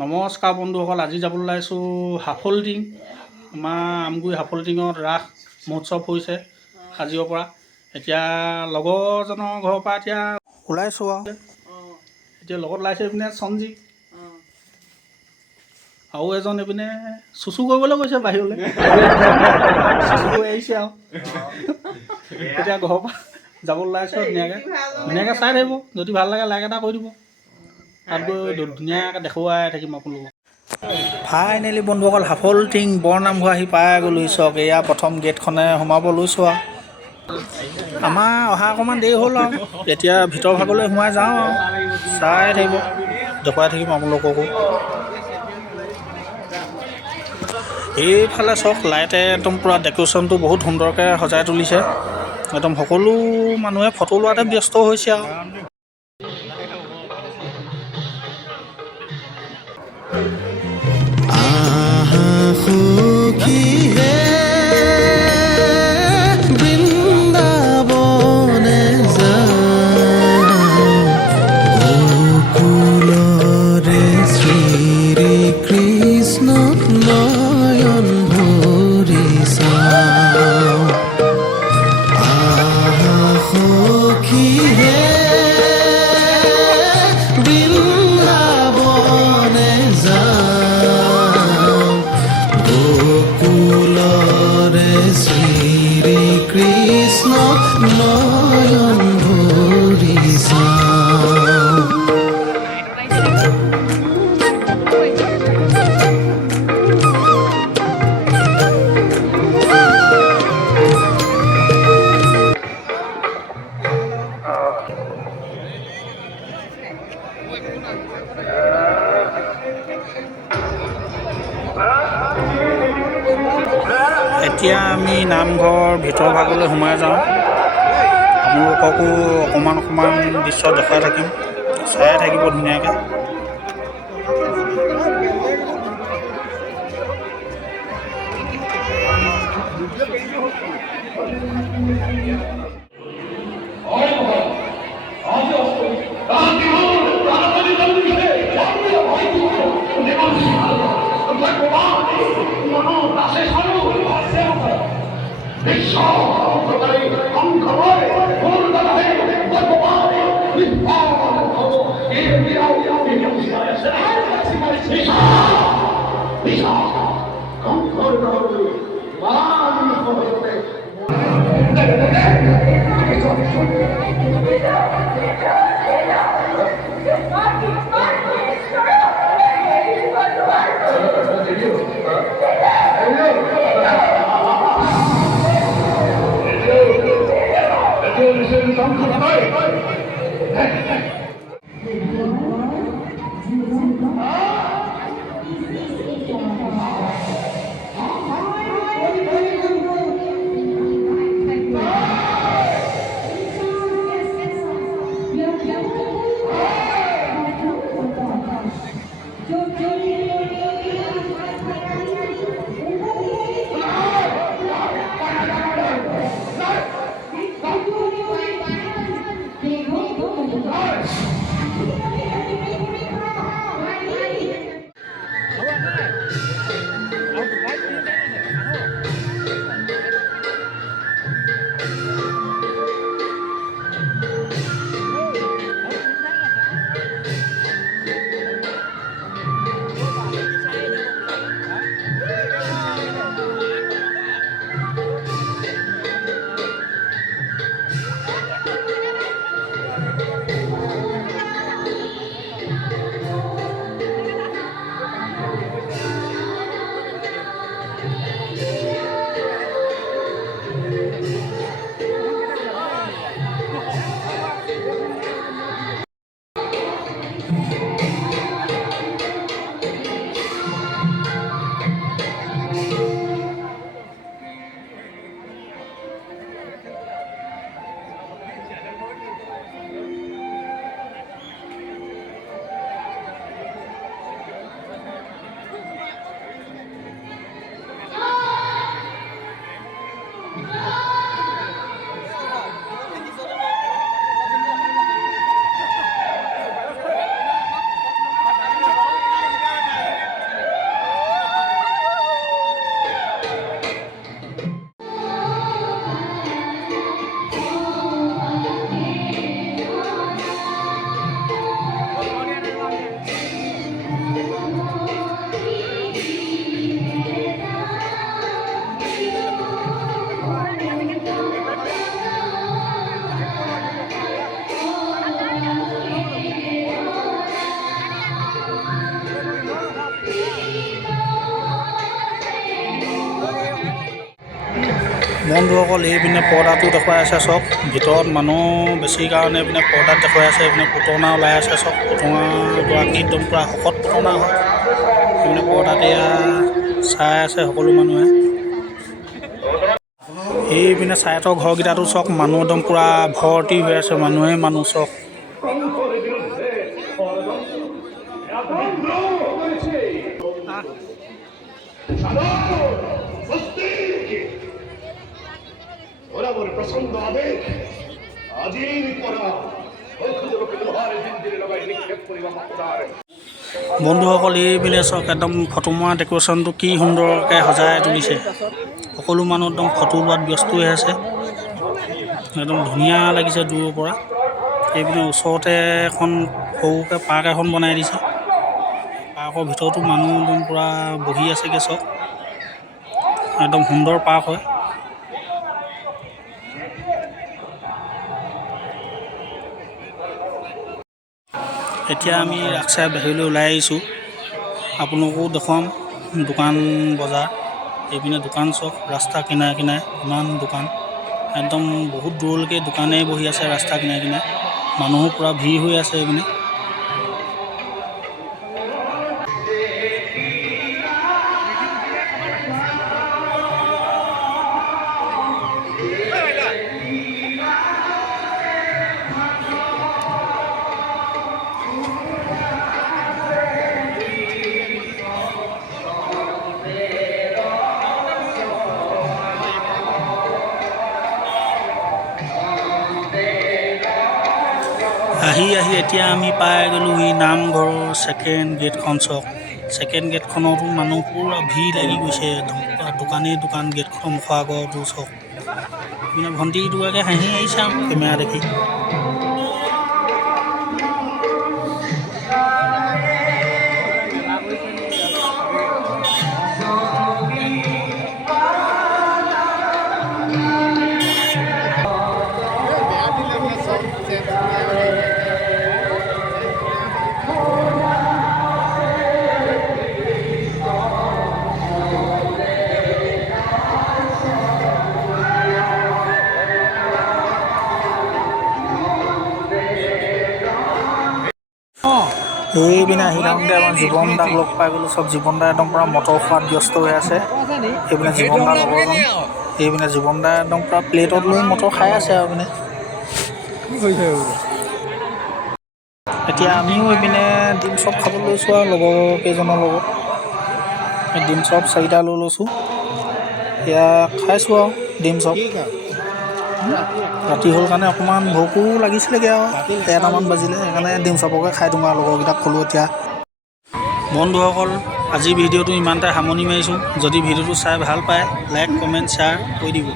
নমস্কাৰ বন্ধুসকল, আজি যাবলৈ ওলাইছোঁ হাফলটিং। আমাৰ আমগুৰি হাফলটিঙত ৰাস মহোৎসৱ হৈছে আজিৰ পৰা। এতিয়া লগৰজনৰ ঘৰৰ পৰা এতিয়া ওলাইছোঁ আৰু এতিয়া লগত ওলাইছে এইপিনে সঞ্জীৱ আৰু এজন এইপিনে চুচু কৰিবলৈ গৈছে বাহিৰলৈ। চুচু কৰি আহিছে আৰু এতিয়া ঘৰৰ পৰা যাবলৈ ওলাইছোঁ। ধুনীয়াকৈ চাই থাকিব, যদি ভাল লাগে লাইক এটা কৰি দিব। তাত গৈ ধুনীয়াকৈ দেখুৱাই থাকিম আপোনালোকক। ফাইনেলি বন্ধুসকল হাফলটিং বৰনামঘৰ আহি পাই গ'লোঁ। চাওক, এয়া প্ৰথম গেটখনে সোমাব লৈছোঁ আৰু আমাৰ অহা অকণমান দেৰি হ'ল আৰু এতিয়া ভিতৰ ভাগলৈ সোমাই যাওঁ আৰু চাই থাকিব, দেখুৱাই থাকিম আপোনালোককো। এইফালে চাওক, লাইটে একদম পূৰা ডেক'ৰেশ্যনটো বহুত সুন্দৰকৈ সজাই তুলিছে। একদম সকলো মানুহে ফটো লোৱাতে ব্যস্ত হৈছে আৰু এতিয়া আমি নামঘৰ ভিতৰ ভাগলৈ সোমাই যাওঁ। আপোনালোককো অকণমান দৃশ্য দেখুৱাই থাকিম, চাই থাকিব ধুনীয়াকৈ। বন্ধুসকল এইপিনে পৰ্দাটো দেখুৱাই আছে চাওক, ভিতৰত মানুহ বেছি কাৰণে এইপিনে পৰ্দাত দেখুৱাই আছে। এইপিনে পুতনা ওলাই আছে চাওক, পুতনাগৰাকী একদম পূৰা শকত পুতনা হয়। এইপিনে পৰ্দাত এয়া চাই আছে সকলো মানুহে। এইপিনে চাইডৰ ঘৰকেইটাতো চাওক, মানুহ একদম পূৰা ভৰ্তি হৈ আছে, মানুহ চাওক। বন্ধুসকল এইপিনে চাওক, একদম ফটো মৰা ডেক'ৰেশ্যনটো কি সুন্দৰকৈ সজাই তুলিছে। সকলো মানুহ একদম ফটো লোৱাত ব্যস্ত হৈ আছে, একদম ধুনীয়া লাগিছে দূৰৰ পৰা। এইপিনে ওচৰতে এখন সৰুকৈ পাৰ্ক এখন বনাই দিছে। পাৰ্কৰ ভিতৰতো মানুহ একদম পূৰা বহি আছেগৈ চব, একদম সুন্দৰ পাৰ্ক হয়। এতিয়া আমি ৰাস্তাৰ বাহিৰলৈ ওলাই আহিছোঁ, আপোনালোকো দেখুৱাম দোকান বজাৰ। এইপিনে দোকান চব, ৰাস্তা কিনাৰে কিনাৰে ইমান দোকান, একদম বহুত দূৰলৈকে দোকানেই বহি আছে ৰাস্তা কিনাৰে কিনাৰে। মানুহো পূৰা ভিৰ হৈ আছে এইপিনে। আহি এতিয়া আমি পাই গ'লোঁ এই নামঘৰৰ ছেকেণ্ড গেটখন চাওক। ছেকেণ্ড গেটখনতো মানুহ পূৰা ভিৰ লাগি গৈছে, একদম পূৰা দোকান গেটখনৰ মুখৰ আগতো চাওক। মানে ভণ্টি দুগৰাকী হাঁহি আহিছে আৰু কেমেৰা দেখি। এইপিনে আহি থাকোঁতে আমাৰ জীৱন দাক লগ পাই গ'লোঁ চব। জীৱন দা একদম পূৰা মটৰ খোৱাত ব্যস্ত হৈ আছে। এইপিনে জীৱন দাৰ লগৰজন, এইপিনে জীৱন দা একদম পূৰা প্লেটত লৈ মটৰ খাই আছে আৰু পিনে। এতিয়া আমিও এইপিনে ডিম চপ খাবলৈ লৈছোঁ আৰু লগৰ কেইজনৰ লগত। ডিম চপ 4টা লৈ লৈছোঁ, এয়া খাইছোঁ আৰু ডিম চপ। ৰাতি হ'ল কাৰণে অকণমান ভোকো লাগিছিলেগৈ আৰু 1টামান বাজিলে, সেইকাৰণে ডিম চপকে খাই দিওঁ আৰু লগৰকেইটাক ক'লোঁ এতিয়া। বন্ধুসকল আজি ভিডিঅ'টো ইমানতে সামৰণি মাৰিছোঁ। যদি ভিডিঅ'টো চাই ভাল পায় লাইক কমেণ্ট শ্বেয়াৰ কৰি দিব।